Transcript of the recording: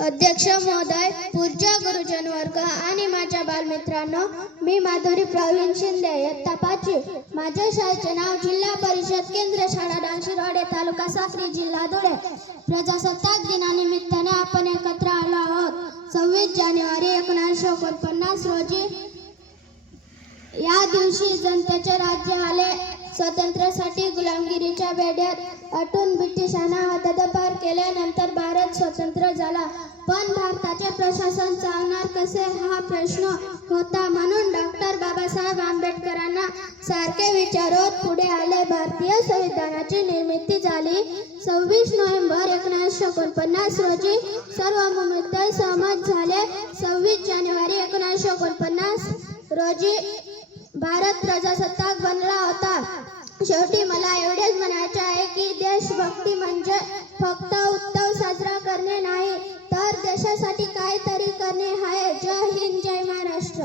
अध्यक्ष महोदय, पूज्य गुरुजन वर्ग आणि माझ्या बालमित्रांनो, मी माधुरी प्रवीण शिंदे, इयत्ता 5वी. माझ्या शाळेचे नाव जिल्हा परिषद केंद्र शाळा डांगशिरवाडी, तालुका साक्री, जिल्हा धुळे. प्रजासत्ताक दिनानिमित्ताने आपण एकत्र आलो आहोत. 26 जानेवारी 1949 रोजी या दिवशी जनतेचे राज्य आले. स्वातंत्र्यासाठी गुलामगिरीच्या बेड्यात अटून ब्रिटिशांना हद्दपार केल्यानंतर भारत स्वतंत्र झाला. पण भारताचे प्रशासन चालणार कसे हा प्रश्न होता. म्हणून डॉक्टर बाबासाहेब आंबेडकरांना सारखे विचारत पुढे आले. भारतीय संविधानाची निर्मिती झाली. 26 नोव्हेंबर 1949 रोजी सर्व मुद्दे सहमत झाले. 26 जानेवारी 1949 रोजी भारत प्रजासत्ताक बनला होता. शेवटी मला एवढेच म्हणायचे आहे की देशभक्ती म्हणजे फक्त उत्सव साजरा करणे नाही, तर देशासाठी काहीतरी करणे आहे. जय हिंद, जय महाराष्ट्र.